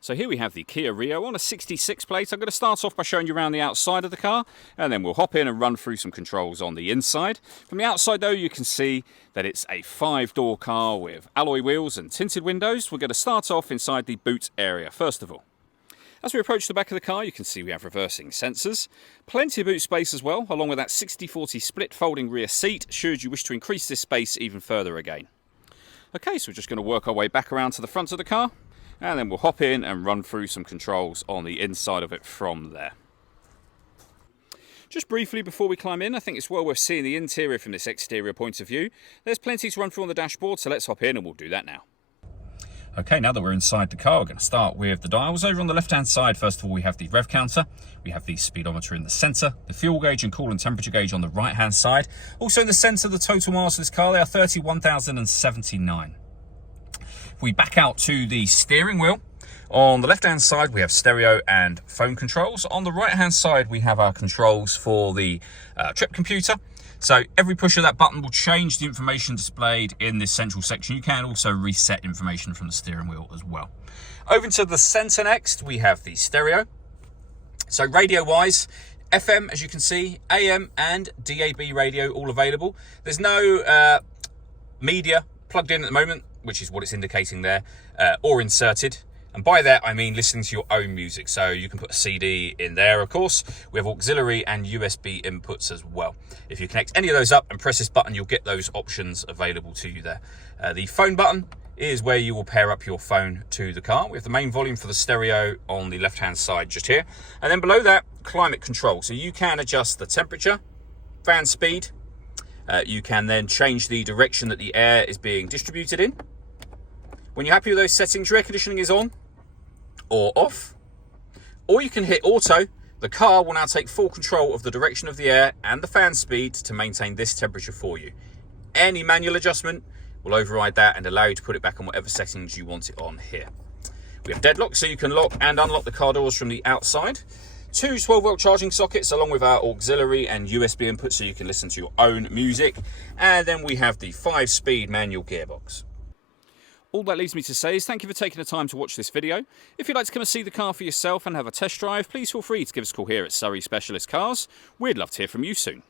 So here we have the Kia Rio on a 66 plate. I'm going to start off by showing you around the outside of the car, and then we'll hop in and run through some controls on the inside. From the outside though, you can see that it's a 5-door car with alloy wheels and tinted windows. We're going to start off inside the boot area first of all. As we approach the back of the car, you can see we have reversing sensors, plenty of boot space as well, along with that 60/40 split folding rear seat should you wish to increase this space even further again. Okay, so we're just going to work our way back around to the front of the car, and then we'll hop in and run through some controls on the inside of it from there. Just briefly before we climb in, I think it's well worth seeing the interior from this exterior point of view. There's plenty to run through on the dashboard, so let's hop in and we'll do that now. Okay, now that we're inside the car, we're going to start with the dials. Over on the left-hand side, first of all, we have the rev counter. We have the speedometer in the centre, the fuel gauge and coolant temperature gauge on the right-hand side. Also in the centre, the total miles of this car, they are 31,079. If we back out to the steering wheel, on the left-hand side, we have stereo and phone controls. On the right-hand side, we have our controls for the trip computer. So every push of that button will change the information displayed in this central section. You can also reset information from the steering wheel as well. Over into the center next, we have the stereo. So radio-wise, FM, as you can see, AM and DAB radio all available. There's no media plugged in at the moment, which is what it's indicating there, or inserted. And by that, I mean listening to your own music. So you can put a CD in there, of course. We have auxiliary and USB inputs as well. If you connect any of those up and press this button, you'll get those options available to you there. The phone button is where you will pair up your phone to the car. We have the main volume for the stereo on the left-hand side just here. And then below that, climate control. So you can adjust the temperature, fan speed. You can then change the direction that the air is being distributed in. When you're happy with those settings, your air conditioning is on or off. Or you can hit auto. The car will now take full control of the direction of the air and the fan speed to maintain this temperature for you. Any manual adjustment will override that and allow you to put it back on whatever settings you want it on here. We have deadlock, so you can lock and unlock the car doors from the outside. 2 12-volt charging sockets along with our auxiliary and USB input so you can listen to your own music. And then we have the 5-speed manual gearbox. All that leaves me to say is thank you for taking the time to watch this video. If you'd like to come and see the car for yourself and have a test drive, please feel free to give us a call here at Surrey Specialist Cars. We'd love to hear from you soon.